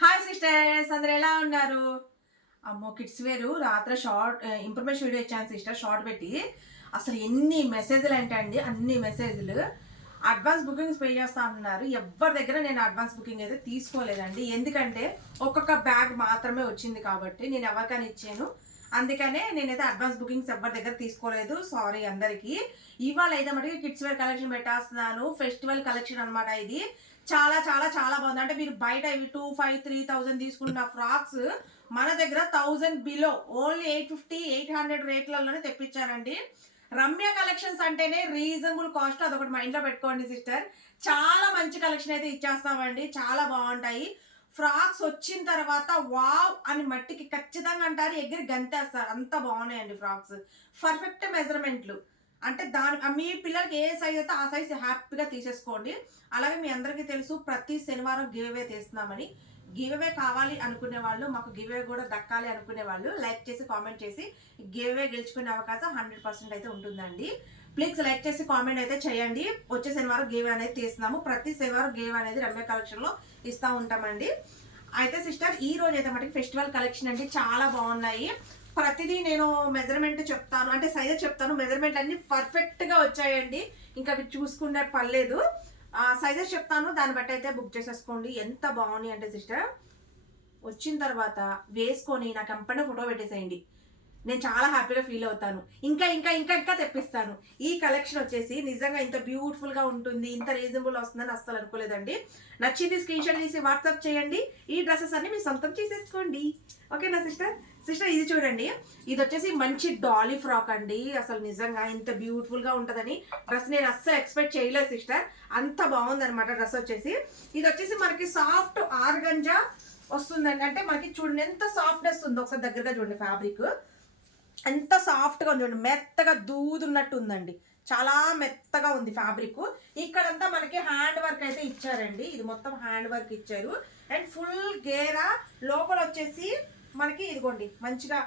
Hi sisters అందరు ఎలా ఉన్నారు? అమ్మో కిడ్స్ వేరు. రాత్రి షార్ట్ ఇన్ఫర్మేషన్ వీడియో ఇచ్చాను సిస్టర్ షార్ట్ పెట్టి. అసలు ఎన్ని మెసేజ్లు అంటే అండి అన్ని మెసేజ్లు అడ్వాన్స్ బుకింగ్స్ పే చేస్తా అంటున్నారు ఎవరి దగ్గర నేను అడ్వాన్స్ బుకింగ్ అయితే తీసుకోలేదండి. ఎందుకంటే ఒక్కొక్క బ్యాగ్ మాత్రమే వచ్చింది కాబట్టి నేను ఎవరికైనా ఇచ్చాను. అందుకనే నేనైతే అడ్వాన్స్ బుకింగ్స్ ఎవరి దగ్గర తీసుకోలేదు. సారీ అందరికీ. ఇవాళ అయితే మటుకు కిడ్స్ వేర్ కలెక్షన్ పెట్టేస్తున్నాను. ఫెస్టివల్ కలెక్షన్ అనమాట ఇది. చాలా చాలా చాలా బాగుంది. అంటే మీరు బయట ఇవి టూ ఫైవ్ త్రీ థౌజండ్ తీసుకున్న ఫ్రాక్స్ మన దగ్గర thousand below only eight fifty eight hundred రేట్లలోనే తెప్పించారండి. రమ్య కలెక్షన్స్ అంటేనే రీజనబుల్ కాస్ట్ అదొకటి మైండ్లో పెట్టుకోండి సిస్టర్ చాలా మంచి కలెక్షన్ అయితే ఇచ్చేస్తామండి. చాలా బాగుంటాయి. ఫ్రాక్స్ వచ్చిన తర్వాత వావ్ అని మట్టికి ఖచ్చితంగా అంటారు. ఎగిరి గంతేస్తారు. అంత బాగున్నాయండి ఫ్రాక్స్. పర్ఫెక్ట్ మెజర్మెంట్లు అంటే దాని మీ పిల్లలకి ఏ సైజ్ అయితే ఆ సైజ్ హ్యాపీగా తీసేసుకోండి. అలాగే మీ అందరికీ తెలుసు ప్రతి శనివారం గివ్వే తీస్తున్నామని. గివ్వే కావాలి అనుకునే వాళ్ళు మాకు గివ్వే కూడా దక్కాలి అనుకునే వాళ్ళు లైక్ చేసి కామెంట్ చేసి గివ్వే గెలుచుకునే అవకాశం హండ్రెడ్ పర్సెంట్ అయితే ఉంటుందండి. ప్లీజ్ లైక్ చేసి కామెంట్ అయితే చేయండి. వచ్చే శనివారం గేవ్ అనేది తీస్తున్నాము. ప్రతి శనివారం గేవ్ అనేది రమ్య కలెక్షన్లో ఇస్తూ ఉంటామండి. అయితే సిస్టర్ ఈ రోజు అయితే మటుకు ఫెస్టివల్ కలెక్షన్ అండి. చాలా బాగున్నాయి. ప్రతిదీ నేను మెజర్మెంట్ చెప్తాను. అంటే సైజ్ చెప్తాను. మెజర్మెంట్ అన్ని పర్ఫెక్ట్గా వచ్చాయండి. ఇంకా అవి చూసుకునే పర్లేదు. సైజెస్ చెప్తాను. దాన్ని బట్టి అయితే బుక్ చేసేసుకోండి. ఎంత బాగున్నాయి అంటే సిస్టర్ వచ్చిన తర్వాత వేసుకొని నా కంపెనీ ఫోటో పెట్టేసేయండి. నేను చాలా హ్యాపీగా ఫీల్ అవుతాను. ఇంకా ఇంకా ఇంకా ఇంకా తెప్పిస్తాను. ఈ కలెక్షన్ వచ్చేసి నిజంగా ఇంత బ్యూటిఫుల్గా ఉంటుంది ఇంత రీజనబుల్ వస్తుందని అస్సలు అనుకోలేదండి. నచ్చింది స్క్రీన్ షాట్ తీసి వాట్సాప్ చేయండి. ఈ డ్రెస్సెస్ అన్ని మీ సొంతం చేసేసుకోండి. ఓకేనా సిస్టర్ సిస్టర్ ఇది చూడండి. ఇది వచ్చేసి మంచి డాలీ ఫ్రాక్ అండి. అసలు నిజంగా ఇంత బ్యూటిఫుల్గా ఉంటదని డ్రెస్ నేను అస్సలు ఎక్స్పెక్ట్ చేయలేదు సిస్టర్ అంత బాగుంది అనమాట డ్రెస్ వచ్చేసి. ఇది వచ్చేసి మనకి సాఫ్ట్ ఆర్గంజా వస్తుందండి. అంటే మనకి చూడండి ఎంత సాఫ్ట్నెస్ ఉందో ఒకసారి దగ్గరగా చూడండి ఫ్యాబ్రిక్ ఎంత సాఫ్ట్గా ఉంది చూడండి మెత్తగా దూదున్నట్టు ఉందండి. చాలా మెత్తగా ఉంది ఫ్యాబ్రిక్ ఇక్కడంతా మనకి హ్యాండ్ వర్క్ అయితే ఇచ్చారండి. ఇది మొత్తం హ్యాండ్ వర్క్ ఇచ్చారు. అండ్ ఫుల్ గేరా లోపల వచ్చేసి మనకి ఇదిగోండి మంచిగా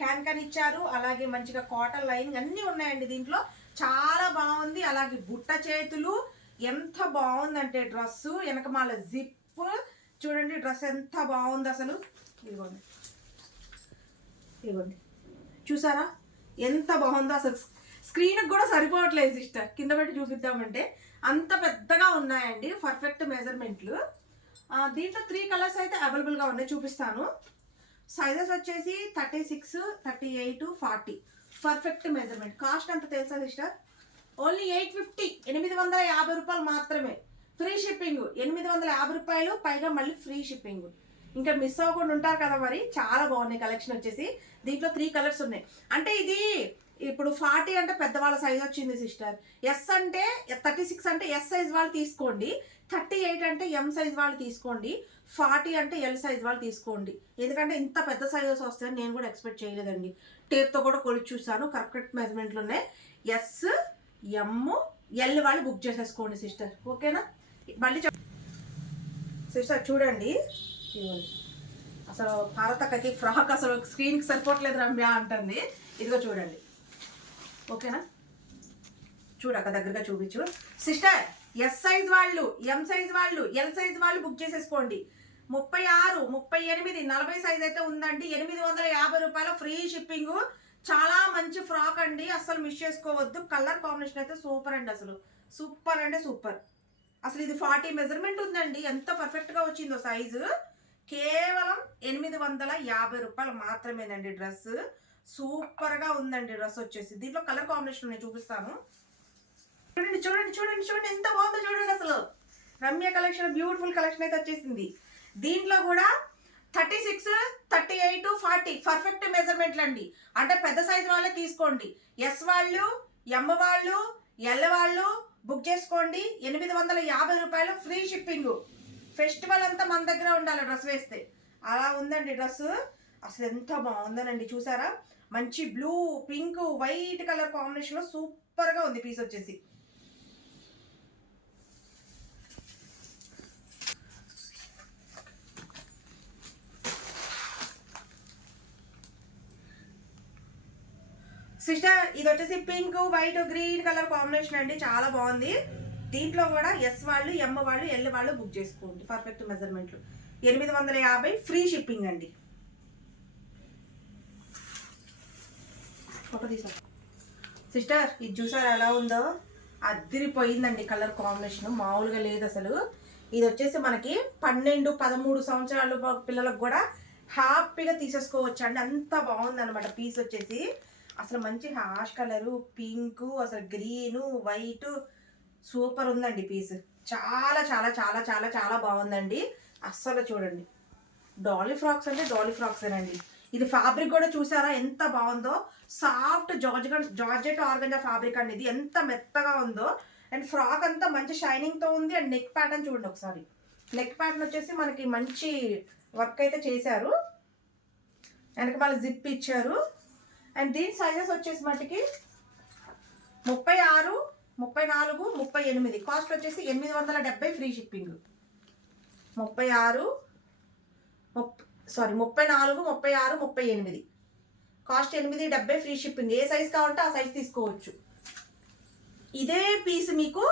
క్యాన్ క్యాన్ ఇచ్చారు. అలాగే మంచిగా కాటన్ లైనింగ్ అన్నీ ఉన్నాయండి దీంట్లో. చాలా బాగుంది. అలాగే బుట్ట చేతులు ఎంత బాగుందంటే డ్రెస్సు వెనకమాల జిప్ చూడండి డ్రెస్ ఎంత బాగుంది అసలు. ఇదిగోండి. ఇదిగోండి. చూసారా? ఎంత బాగుందో అసలు. స్క్రీన్కి కూడా సరిపోవట్లేదు సిస్టర్ కింద పెట్టి చూపిద్దామంటే. అంత పెద్దగా ఉన్నాయండి పర్ఫెక్ట్ మెజర్మెంట్లు దీంట్లో త్రీ కలర్స్ అయితే అవైలబుల్గా ఉన్నాయి చూపిస్తాను. సైజెస్ వచ్చేసి thirty six thirty eight forty perfect measurement cost ఎంత తెలుసా సిస్టర్ ఓన్లీ ఎయిట్ ఫిఫ్టీ ఎనిమిది వందల యాభై రూపాయలు మాత్రమే. ఫ్రీ షిప్పింగ్ ఎనిమిది వందల యాభై రూపాయలు పైగా మళ్ళీ ఫ్రీ షిప్పింగ్ ఇంకా మిస్ అవ్వకుండా ఉంటారు కదా మరి? చాలా బాగున్నాయి కలెక్షన్ వచ్చేసి. దీంట్లో త్రీ కలర్స్ ఉన్నాయి. అంటే ఇది ఇప్పుడు ఫార్టీ అంటే పెద్దవాళ్ళ సైజ్ వచ్చింది సిస్టర్ ఎస్ అంటే థర్టీ సిక్స్ అంటే ఎస్ సైజ్ వాళ్ళు తీసుకోండి. థర్టీ ఎయిట్ అంటే ఎం సైజ్ వాళ్ళు తీసుకోండి. ఫార్టీ అంటే ఎల్ సైజ్ వాళ్ళు తీసుకోండి. ఎందుకంటే ఇంత పెద్ద సైజెస్ వస్తాయని నేను కూడా ఎక్స్పెక్ట్ చేయలేదండి. టేప్తో కూడా కొలిచి చూసాను కరెక్ట్ మెజర్మెంట్లు ఉన్నాయి. ఎస్ ఎమ్ ఎల్ వాళ్ళు బుక్ చేసేసుకోండి సిస్టర్ ఓకేనా మళ్ళీ సిస్టర్ చూడండి. అసలు భారతక్కకి ఫ్రాక్ అసలు స్క్రీన్కి సరిపోవట్లేదు రమ్య అంటుంది. ఇదిగో చూడండి. ఓకేనా? చూడక దగ్గరగా చూపించు. సిస్టర్ ఎస్ సైజ్ వాళ్ళు ఎం సైజ్ వాళ్ళు ఎల్ సైజ్ వాళ్ళు బుక్ చేసేసుకోండి. ముప్పై ఆరు ముప్పై ఎనిమిది నలభై సైజ్ అయితే ఉందండి. ఎనిమిది వందల యాభై రూపాయల ఫ్రీ షిప్పింగ్ చాలా మంచి ఫ్రాక్ అండి. అసలు మిస్ చేసుకోవద్దు. కలర్ కాంబినేషన్ అయితే సూపర్ అండి అసలు. సూపర్ అంటే సూపర్ అసలు ఇది ఫార్టీ మెజర్మెంట్ ఉందండి. ఎంత పర్ఫెక్ట్గా వచ్చిందో సైజు కేవలం ఎనిమిది వందల యాభై రూపాయలు మాత్రమేనండి డ్రెస్. సూపర్గా ఉందండి డ్రెస్ వచ్చేసి. దీంట్లో కలర్ కాంబినేషన్ నేను చూపిస్తాను. చూడండి చూడండి చూడండి చూడండి. ఎంత బాగుందో చూడండి అసలు. రమ్య కలెక్షన్ బ్యూటిఫుల్ కలెక్షన్ అయితే వచ్చేసింది. దీంట్లో కూడా thirty six thirty eight forty perfect మెజర్మెంట్లు అండి అంటే పెద్ద సైజు వాళ్ళే తీసుకోండి. ఎస్ వాళ్ళు ఎమ్ వాళ్ళు ఎల్ వాళ్ళు బుక్ చేసుకోండి. ఎనిమిది వందల యాభై రూపాయలు ఫ్రీ షిప్పింగ్. ఫెస్టివల్ అంతా మన దగ్గర ఉండాలి డ్రెస్ వేస్తే. అలా ఉందండి డ్రెస్. అసలు ఎంత బాగుందనండి చూసారా? మంచి బ్లూ పింక్ వైట్ కలర్ కాంబినేషన్లో సూపర్గా ఉంది పీస్ వచ్చేసి. సిస్టర్ ఇది వచ్చేసి pink white green colour combination అండి. చాలా బాగుంది. దీంట్లో కూడా ఎస్ వాళ్ళు ఎమ్ వాళ్ళు ఎల్ వాళ్ళు బుక్ చేసుకోండి పర్ఫెక్ట్ మెజర్మెంట్లు ఎనిమిది వందల యాభై ఫ్రీ షిప్పింగ్ అండి. ఒకటి సిస్టర్ ఇది చూసారు ఎలా ఉందో? అదిరిపోయిందండి కలర్ కాంబినేషన్ మామూలుగా లేదు అసలు. ఇది వచ్చేసి మనకి పన్నెండు పదమూడు సంవత్సరాలు పిల్లలకు కూడా హ్యాపీగా తీసేసుకోవచ్చు అండి అంత బాగుందనమాట పీస్ వచ్చేసి. అసలు మంచి హాష్ కలరు పింకు అసలు గ్రీను వైటు సూపర్ ఉందండి పీస్. చాలా చాలా చాలా చాలా చాలా బాగుందండి. అస్సలు చూడండి. డాలీ ఫ్రాక్స్ అంటే డాలీ ఫ్రాక్సేనండి. ఇది ఫ్యాబ్రిక్ కూడా చూసారా? ఎంత బాగుందో. Soft george georgette organza fabric అండి ఇది. ఎంత మెత్తగా ఉందో. అండ్ ఫ్రాక్ అంతా మంచి షైనింగ్తో ఉంది. అండ్ నెక్ ప్యాటర్న్ చూడండి ఒకసారి. నెక్ ప్యాటర్న్ వచ్చేసి మనకి మంచి వర్క్ అయితే చేశారు. వెనక వాళ్ళు జిప్ ఇచ్చారు. అండ్ దీని సైజెస్ వచ్చేసి మటుకి ముప్పై ఆరు ముప్పై నాలుగు ముప్పై ఎనిమిది. కాస్ట్ వచ్చేసి ఎనిమిది వందల డెబ్బై ఫ్రీ షిప్పింగ్. ముప్పై ఆరు సారీ ముప్పై నాలుగు ముప్పై ఆరు ముప్పై ఎనిమిది. కాస్ట్ ఎనిమిది డెబ్బై ఫ్రీ షిప్పింగ్. ఏ సైజ్ కావాలంటే ఆ సైజ్ తీసుకోవచ్చు. ఇదే పీస్ మీకు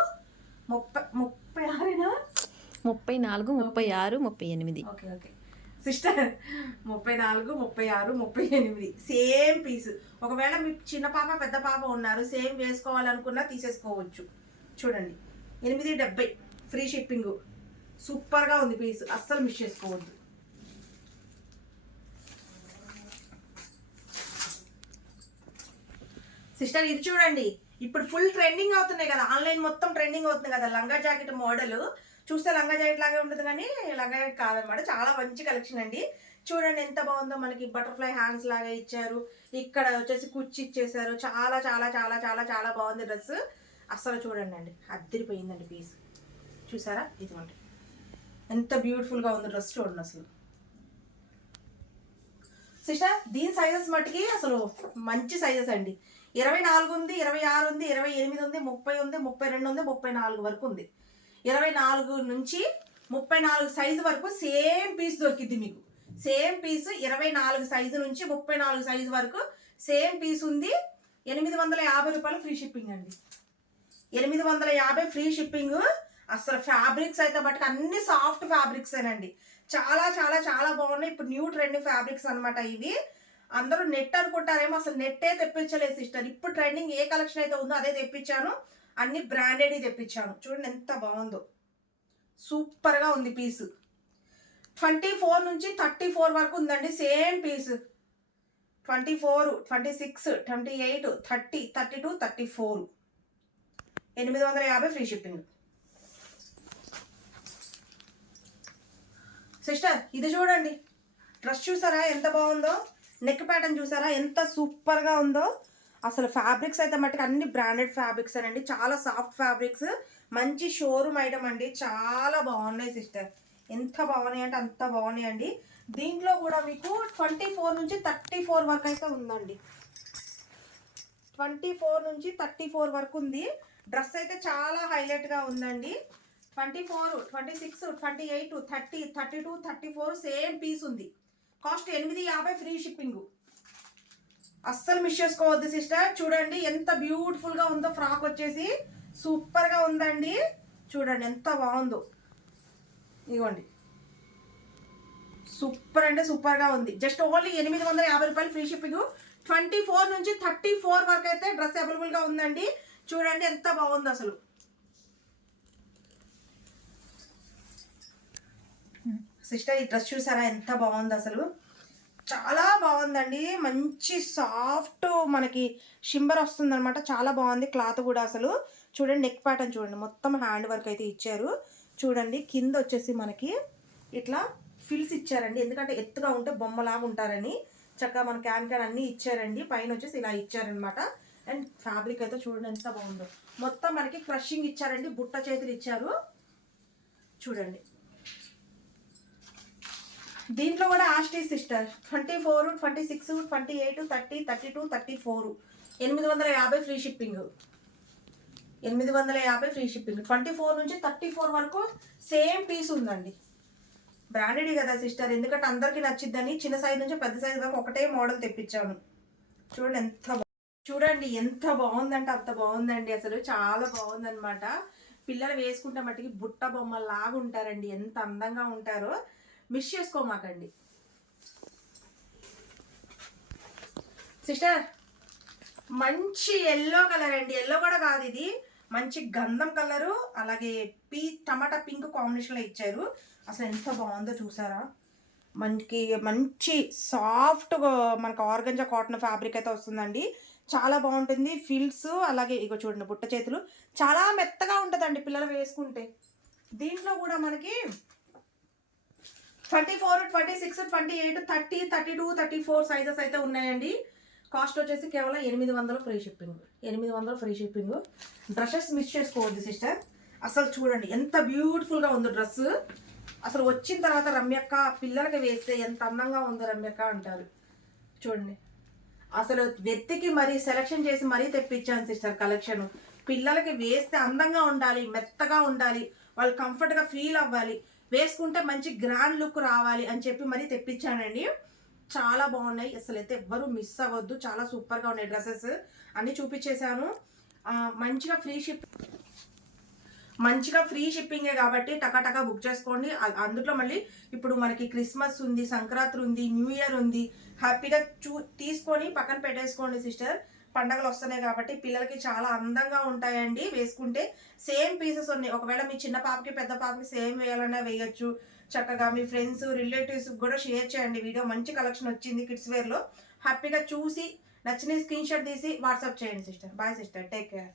ముప్పై ముప్పై ఆరేనా? ముప్పై నాలుగు ముప్పై ఆరు ముప్పై ఎనిమిది. Okay okay. సిస్టర్ ముప్పై నాలుగు ముప్పై ఆరు ముప్పై ఎనిమిది. Same piece. ఒకవేళ మీ చిన్న పాప పెద్ద పాప ఉన్నారు సేమ్ వేసుకోవాలనుకున్నా తీసేసుకోవచ్చు. చూడండి. ఎనిమిది డెబ్బై. Free shipping. సూపర్గా ఉంది పీస్. అస్సలు మిస్ చేసుకోవద్దు. సిస్టర్ ఇది చూడండి. ఇప్పుడు ఫుల్ ట్రెండింగ్ అవుతున్నాయి కదా. ఆన్లైన్ మొత్తం ట్రెండింగ్ అవుతుంది కదా. లంగా జాకెట్ మోడల్. చూస్తే లంగా జాకెట్ లాగే ఉంటుంది కానీ లంగా జాకెట్ కాదనమాట. చాలా మంచి కలెక్షన్ అండి. చూడండి ఎంత బాగుందో మనకి బటర్ఫ్లై హ్యాండ్స్ లాగా ఇచ్చారు. ఇక్కడ వచ్చేసి కుర్చీ ఇచ్చేసారు. చాలా చాలా చాలా చాలా చాలా బాగుంది డ్రెస్. అస్సలు చూడండి అండి. అద్దరిపోయిందండి పీస్. చూసారా? ఇదిగోండి. ఎంత బ్యూటిఫుల్గా ఉంది డ్రెస్ చూడండి అసలు. సిస్టర్ దీని సైజెస్ మట్టుకి అసలు మంచి సైజెస్ అండి. ఇరవై నాలుగు ఉంది ఇరవై ఆరు ఉంది ఇరవై ఎనిమిది ఉంది ముప్పై ఉంది ముప్పై రెండు ఉంది ముప్పై నాలుగు వరకు ఉంది. ఇరవై నాలుగు నుంచి ముప్పై నాలుగు సైజు వరకు సేమ్ పీస్ దొరికిద్ది మీకు. సేమ్ పీస్ ఇరవై నాలుగు సైజు నుంచి ముప్పై నాలుగు సైజు వరకు సేమ్ పీస్ ఉంది. ఎనిమిది వందల యాభై రూపాయలు ఫ్రీ షిప్పింగ్ అండి. ఎనిమిది వందల యాభై ఫ్రీ షిప్పింగ్ అసలు ఫ్యాబ్రిక్స్ అయితే బట్టి అన్ని సాఫ్ట్ ఫ్యాబ్రిక్స్ ఏనండి. చాలా చాలా చాలా బాగున్నాయి. ఇప్పుడు న్యూ ట్రెండ్ ఫ్యాబ్రిక్స్ అన్నమాట ఇవి. అందరూ నెట్ అనుకుంటారేమో అసలు నెట్టే తెప్పించలేదు సిస్టర్ ఇప్పుడు ట్రెండింగ్ ఏ కలెక్షన్ అయితే ఉందో అదే తెప్పించాను. అన్ని బ్రాండెడ్ తెప్పించాను చూడండి ఎంత బాగుందో. సూపర్గా ఉంది పీస్ ట్వంటీ ఫోర్ నుంచి థర్టీ ఫోర్ వరకు ఉందండి same piece twenty four twenty six twenty eight thirty thirty two thirty four ఎనిమిది వందల యాభై ఫ్రీ షిప్పింగ్ సిస్టర్ ఇది చూడండి. డ్రెస్ చూసారా? ఎంత బాగుందో? నెక్ ప్యాటర్న్ చూసారా? ఎంత సూపర్గా ఉందో? అసలు ఫ్యాబ్రిక్స్ అయితే మట్టుకు అన్ని బ్రాండెడ్ ఫ్యాబ్రిక్స్ అండి. చాలా సాఫ్ట్ ఫ్యాబ్రిక్స్. మంచి షోరూమ్ ఐటమ్ అండి. చాలా బాగున్నాయి సిస్టర్. ఎంత బాగున్నాయి అంటే అంత బాగున్నాయి అండి. దీంట్లో కూడా మీకు ట్వంటీ ఫోర్ నుంచి థర్టీ ఫోర్ వరకు అయితే ఉందండి. ట్వంటీ ఫోర్ నుంచి థర్టీ ఫోర్ వరకు ఉంది. డ్రెస్ అయితే చాలా హైలైట్గా ఉందండి. Twenty four twenty six twenty eight thirty thirty two thirty four same piece ఉంది. కాస్ట్ ఎనిమిది యాభై ఫ్రీ షిప్పింగ్. అస్సలు మిస్ చేసుకోవద్దు సిస్టర్ చూడండి ఎంత బ్యూటిఫుల్గా ఉందో ఫ్రాక్ వచ్చేసి. సూపర్గా ఉందండి. చూడండి ఎంత బాగుందో. ఇదిగోండి సూపర్ అంటే సూపర్గా ఉంది. జస్ట్ ఓన్లీ ఎనిమిది వందల యాభై రూపాయలు ఫ్రీ షిప్పింగ్ ట్వంటీ ఫోర్ నుంచి థర్టీ ఫోర్ వరకు అయితే డ్రెస్ అవైలబుల్గా ఉందండి. చూడండి ఎంత బాగుంది అసలు. సిస్టర్ ఈ డ్రెస్ చూసారా? ఎంత బాగుంది అసలు. చాలా బాగుందండి. మంచి సాఫ్ట్ మనకి షింబర్ వస్తుందనమాట చాలా బాగుంది క్లాత్ కూడా అసలు. చూడండి నెక్ ప్యాటర్న్ చూడండి. మొత్తం హ్యాండ్ వర్క్ అయితే ఇచ్చారు. చూడండి కింద వచ్చేసి మనకి ఇట్లా ఫిల్స్ ఇచ్చారండి. ఎందుకంటే ఎత్తుగా ఉంటే బొమ్మలాగా ఉంటారని. చక్కగా మన క్యాన్ క్యాన్ అన్నీ ఇచ్చారండి. పైన వచ్చేసి ఇలా ఇచ్చారనమాట అండ్ ఫ్యాబ్రిక్ అయితే చూడండి ఎంత బాగుందో. మొత్తం మనకి క్రషింగ్ ఇచ్చారండి. బుట్ట చేతులు ఇచ్చారు. చూడండి. దీంట్లో కూడా ఆస్టీ sister twenty four twenty six twenty eight thirty thirty two thirty four. ఎనిమిది వందల యాభై ఫ్రీ షిప్పింగ్. ఎనిమిది వందల యాభై ఫ్రీ షిప్పింగ్. ట్వంటీ ఫోర్ నుంచి థర్టీ ఫోర్ వరకు సేమ్ పీస్ ఉందండి. బ్రాండెడ్ కదా సిస్టర్ ఎందుకంటే అందరికీ నచ్చిద్దని చిన్న సైజ్ నుంచి పెద్ద సైజ్ వరకు ఒకటే మోడల్ తెప్పించాను. చూడండి ఎంత చూడండి ఎంత బాగుందంటే అంత బాగుందండి. అసలు చాలా బాగుందనమాట పిల్లలు వేసుకుంటే మట్టికి బుట్ట బొమ్మలాగా ఉంటారండి ఎంత అందంగా ఉంటారో. మిస్ చేసుకోమాకండి. సిస్టర్ మంచి ఎల్లో కలర్ అండి. ఎల్లో కూడా కాదు ఇది. మంచి గంధం కలరు అలాగే పీ టమాటా పింక్ కాంబినేషన్లో ఇచ్చారు. అసలు ఎంత బాగుందో చూసారా? మనకి మంచి సాఫ్ట్ మనకు ఆర్గంజా కాటన్ ఫ్యాబ్రిక్ అయితే వస్తుందండి. చాలా బాగుంటుంది. ఫిల్స్ అలాగే ఇగో చూడండి బుట్ట చేతులు. చాలా మెత్తగా ఉంటుందండి పిల్లలు వేసుకుంటే. దీంట్లో కూడా మనకి twenty four twenty six twenty eight thirty thirty two thirty four sizes అయితే ఉన్నాయండి. కాస్ట్ వచ్చేసి కేవలం ఎనిమిది వందలు ఫ్రీ షిప్పింగ్ ఎనిమిది వందలు ఫ్రీ షిప్పింగ్ డ్రెస్సెస్ మిస్ చేసుకోవద్దు సిస్టర్ అసలు చూడండి ఎంత బ్యూటిఫుల్గా ఉంది డ్రెస్ అసలు వచ్చిన తర్వాత రమ్యక్క పిల్లలకి వేస్తే ఎంత అందంగా ఉందో రమ్యక్క అంటారు. చూడండి. అసలు వెతికి మరీ సెలెక్షన్ చేసి మరీ తెప్పించాను సిస్టర్ కలెక్షన్ పిల్లలకి వేస్తే అందంగా ఉండాలి మెత్తగా ఉండాలి వాళ్ళు కంఫర్ట్గా ఫీల్ అవ్వాలి. వేసుకుంటే మంచి గ్రాండ్ లుక్ రావాలి అని చెప్పి మరీ తెప్పించానండి. చాలా బాగున్నాయి. అసలు అయితే ఎవ్వరూ మిస్ అవ్వద్దు. చాలా సూపర్గా ఉన్నాయి డ్రెస్సెస్ అన్నీ చూపించేశాను. మంచిగా ఫ్రీ షిప్ మంచిగా ఫ్రీ షిప్పింగే కాబట్టి టకాటకా బుక్ చేసుకోండి. అందులో మళ్ళీ ఇప్పుడు మనకి క్రిస్మస్ ఉంది సంక్రాంతి ఉంది న్యూ ఇయర్ ఉంది. హ్యాపీగా చూ తీసుకొని పక్కన పెట్టేసుకోండి సిస్టర్ పండగలు వస్తున్నాయి కాబట్టి పిల్లలకి చాలా అందంగా ఉంటాయండి. వేసుకుంటే సేమ్ పీసెస్ ఉన్నాయి. ఒకవేళ మీ చిన్న పాపకి పెద్ద పాపకి సేమ్ వేయాలన్నా వేయొచ్చు. చక్కగా మీ ఫ్రెండ్స్ రిలేటివ్స్ కూడా షేర్ చేయండి. వీడియో మంచి కలెక్షన్ వచ్చింది కిడ్స్ వేర్లో హ్యాపీగా చూసి నచ్చిన స్క్రీన్ షాట్ తీసి వాట్సాప్ చేయండి sister. Bye sister. Take care.